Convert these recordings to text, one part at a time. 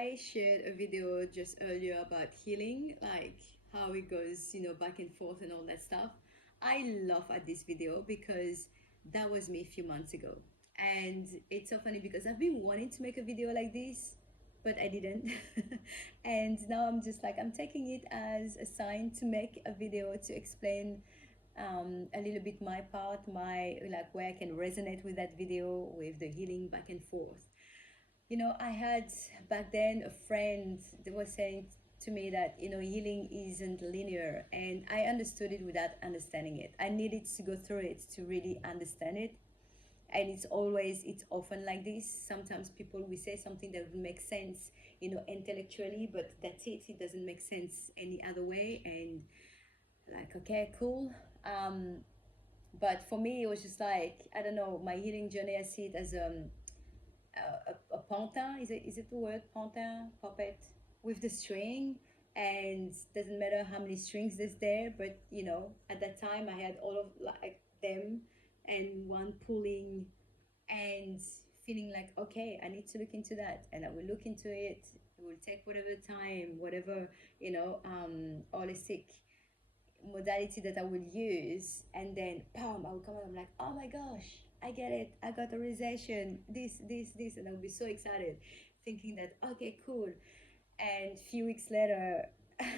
I shared a video just earlier about healing, like how it goes, back and forth and all that stuff. I laugh at this video because that was me a few months ago. And it's so funny because I've been wanting to make a video like this, but I didn't. And now I'm just like, I'm taking it as a sign to make a video to explain a little bit my part, my like where I can resonate with that video, with the healing back and forth. I had back then a friend that was saying to me that, healing isn't linear. And I understood it without understanding it. I needed to go through it to really understand it. And it's often like this. Sometimes people will say something that would make sense, intellectually, but that's it. It doesn't make sense any other way. And like, okay, cool. But for me, it was just like, I don't know, my healing journey, I see it as a pantin, is it the word pantin, puppet, with the string. And doesn't matter how many strings there's there, but at that time I had all of like them, and one pulling, and feeling like, okay, I need to look into that, and I will look into it. It will take whatever time, whatever, holistic modality that I will use, and then boom, I will come out. I'm like, oh my gosh, I get it. I got the realization. This, and I will be so excited, thinking that okay, cool. And a few weeks later,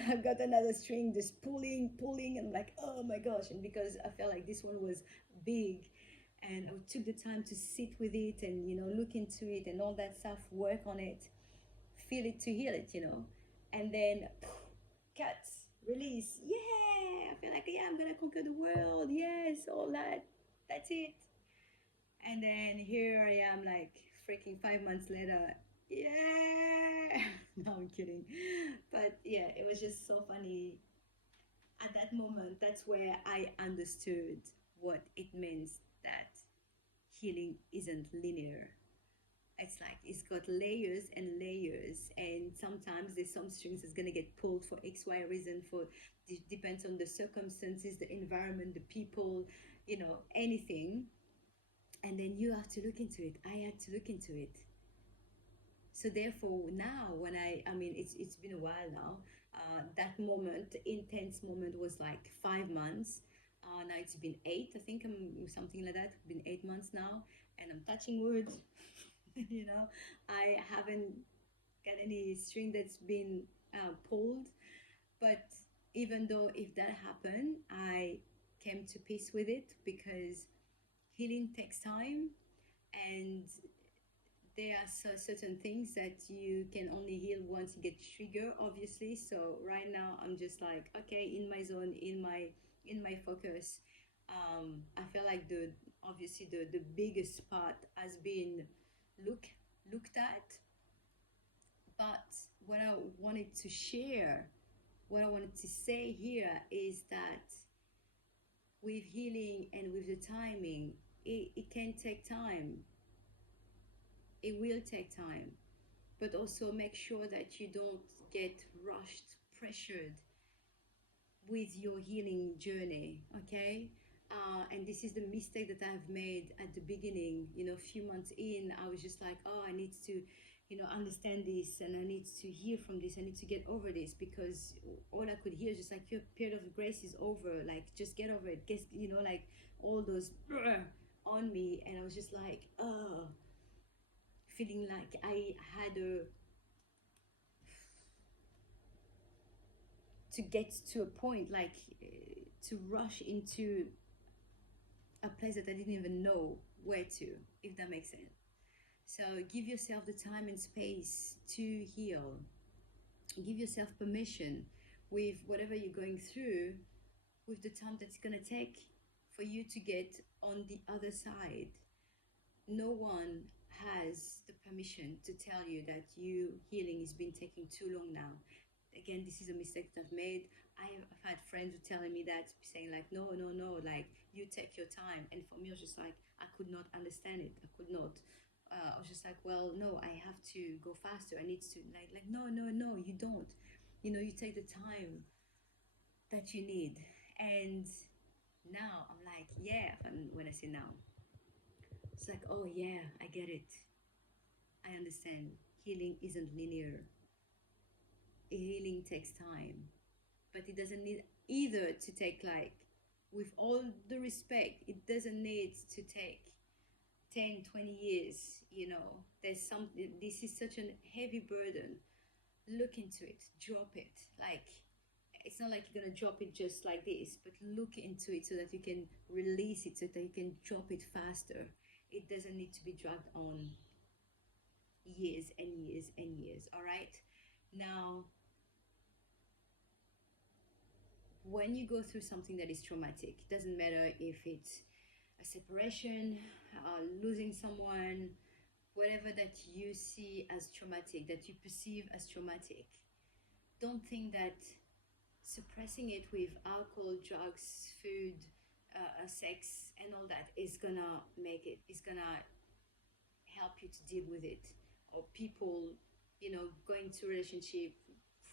I got another string just pulling. And I'm like, oh my gosh! And because I felt like this one was big, and I took the time to sit with it and look into it and all that stuff, work on it, feel it to heal it. And then cut, release. Yeah, I feel like, yeah, I'm gonna conquer the world. Yes, all that. That's it. And then here I am, like freaking 5 months later. Yeah. No, I'm kidding. But yeah, it was just so funny. At that moment, that's where I understood what it means that healing isn't linear. It's like it's got layers and layers, and sometimes there's some strings that's going to get pulled for XY reason. For depends on the circumstances, the environment, the people, anything. And then you have to look into it. I had to look into it. So therefore now, when I mean, it's been a while now. That moment, the intense moment, was like 5 months. Now it's been eight, I think. I'm something like that. It's been 8 months now, and I'm touching wood. I haven't got any string that's been pulled. But even though if that happened, I came to peace with it, because healing takes time, and there are certain things that you can only heal once you get triggered, obviously. So right now I'm just like, okay, in my zone, in my focus. I feel like the obviously the biggest part has been look looked at. But what I wanted to share, what I wanted to say here, is that with healing and with the timing, it can take time. It will take time. But also make sure that you don't get rushed, pressured with your healing journey, okay? And this is the mistake that I've made at the beginning. A few months in, I was just like, oh, I need to, understand this, and I need to hear from this. I need to get over this, because all I could hear is just like, your period of grace is over. Like, just get over it. Get, like all those on me, and I was just like, oh, feeling like I had to get to a point, like to rush into a place that I didn't even know where to, if that makes sense. So give yourself the time and space to heal. Give yourself permission with whatever you're going through, with the time that's going to take for you to get on the other side. No one has the permission to tell you that you healing has been taking too long now. Again, this is a mistake that I've made. I've had friends who telling me that, saying like, no, like, you take your time. And for me, I was just like, I could not understand it. I could not. I was just like, well, no, I have to go faster. I need to like no, you don't. You take the time that you need. And now I'm like, yeah. And when I say now, it's like, oh yeah, I get it. I understand. Healing isn't linear. Healing takes time, but it doesn't need either to take, like, with all the respect, it doesn't need to take 10, 20 years. There's something, this is such a heavy burden. Look into it, drop it. Like, it's not like you're gonna drop it just like this, but look into it so that you can release it, so that you can drop it faster. It doesn't need to be dragged on years and years and years. All right. Now, when you go through something that is traumatic, it doesn't matter if it's a separation, losing someone, whatever that you see as traumatic, that you perceive as traumatic, don't think that suppressing it with alcohol, drugs, food, sex, and all that is gonna make it, is gonna help you to deal with it. Or people, going to relationship,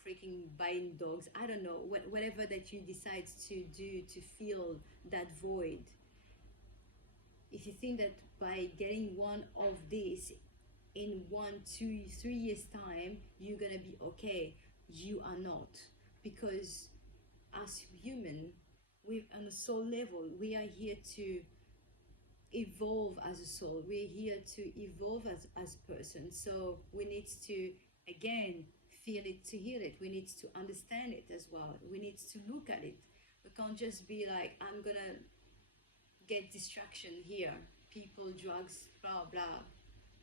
freaking buying dogs, I don't know, whatever that you decide to do to fill that void. If you think that by getting one of these in 1, 2, 3 years time you're gonna be okay, you are not. Because as human, we, on a soul level, we are here to evolve as a soul. We're here to evolve as person. So we need to, again, feel it to heal it. We need to understand it as well. We need to look at it. We can't just be like, I'm gonna get distraction here, people, drugs, blah blah,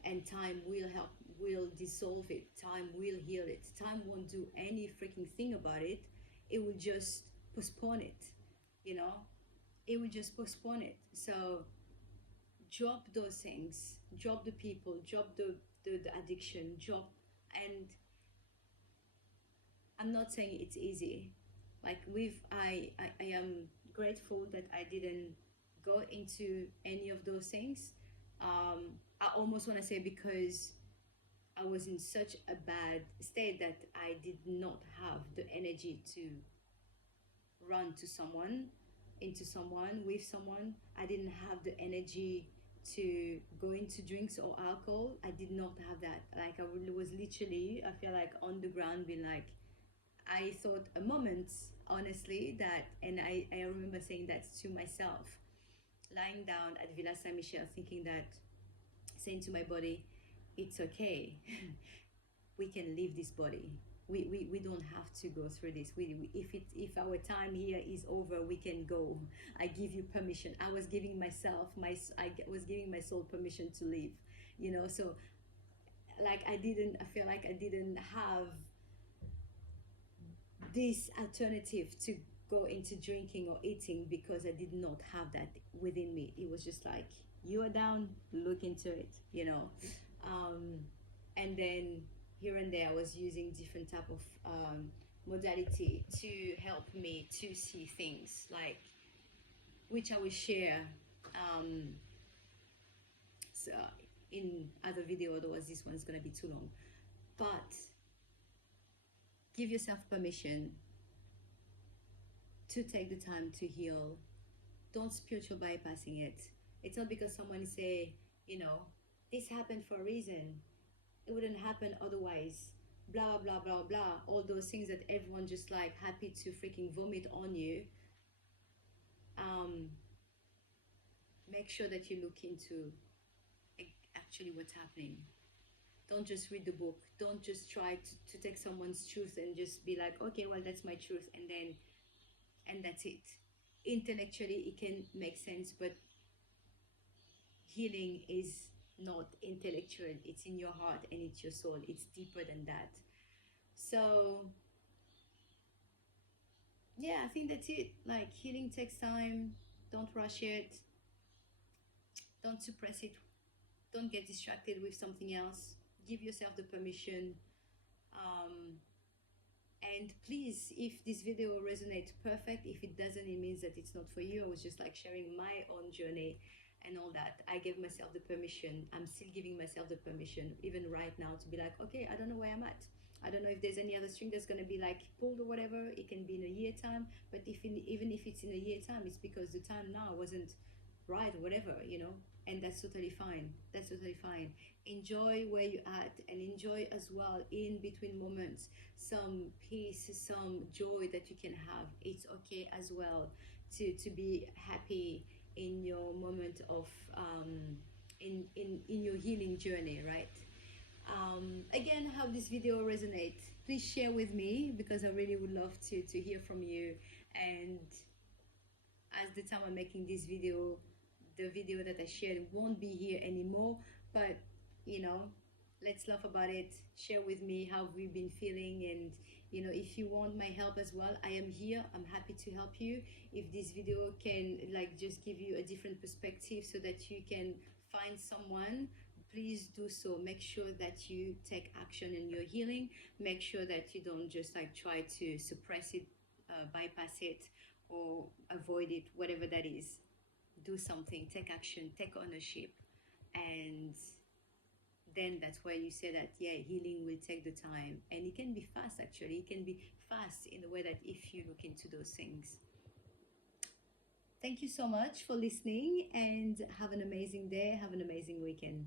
and time will help, will dissolve it. Time will heal it. Time won't do any freaking thing about it. It will just postpone it. you know it will just postpone it. So drop those things, drop the people, drop the addiction, drop. And I'm not saying it's easy. Like, I am grateful that I didn't go into any of those things. I almost want to say, because I was in such a bad state that I did not have the energy to run to someone, into someone, with someone. I didn't have the energy to go into drinks or alcohol. I did not have that. Like, I was literally, I feel like, on the ground, being like, I thought a moment, honestly, that, and I remember saying that to myself, lying down at Villa Saint Michel, thinking that, saying to my body, it's okay. We can leave this body. We don't have to go through this. If our time here is over, we can go. I give you permission. I was giving myself, I was giving my soul permission to leave. So, like, I feel like I didn't have this alternative to go into drinking or eating, because I did not have that within me. It was just like, you are down, look into it. um, and then here and there I was using different type of modality to help me to see things, like, which I will share, um, so in other video, otherwise this one's gonna be too long. But give yourself permission to take the time to heal. Don't spiritual bypassing it. It's not because someone say, this happened for a reason, it wouldn't happen otherwise, blah blah blah blah, all those things that everyone just like happy to freaking vomit on you. Make sure that you look into actually what's happening. Don't just read the book. Don't just try to take someone's truth and just be like, okay, well, that's my truth, and that's it. Intellectually it can make sense, but healing is not intellectual. It's in your heart and it's your soul. It's deeper than that. So yeah, I think that's it. Like, healing takes time. Don't rush it. Don't suppress it. Don't get distracted with something else. Give yourself the permission. um, and please, if this video resonates, perfect. If it doesn't, it means that it's not for you. I was just like sharing my own journey and all that. I gave myself the permission. I'm still giving myself the permission, even right now, to be like, okay, I don't know where I'm at. I don't know if there's any other string that's going to be like pulled or whatever. It can be in a year time. But even if it's in a year time, it's because the time now wasn't right or whatever. and that's totally fine. That's totally fine. Enjoy where you're at, and enjoy as well in between moments some peace, some joy that you can have. It's okay as well to be happy in your moment of in your healing journey, right? Again, how this video resonate, please share with me, because I really would love to hear from you. And as the time I'm making this video, the video that I shared won't be here anymore. But you know, let's laugh about it. Share with me how we've been feeling, and if you want my help as well, I am here. I'm happy to help you. If this video can like just give you a different perspective so that you can find someone, please do so. Make sure that you take action in your healing. Make sure that you don't just like try to suppress it, bypass it, or avoid it, whatever that is. Do something, take action, take ownership. And then that's why you say that, yeah, healing will take the time. And it can be fast, actually. It can be fast in the way that if you look into those things. Thank you so much for listening, and have an amazing day. Have an amazing weekend.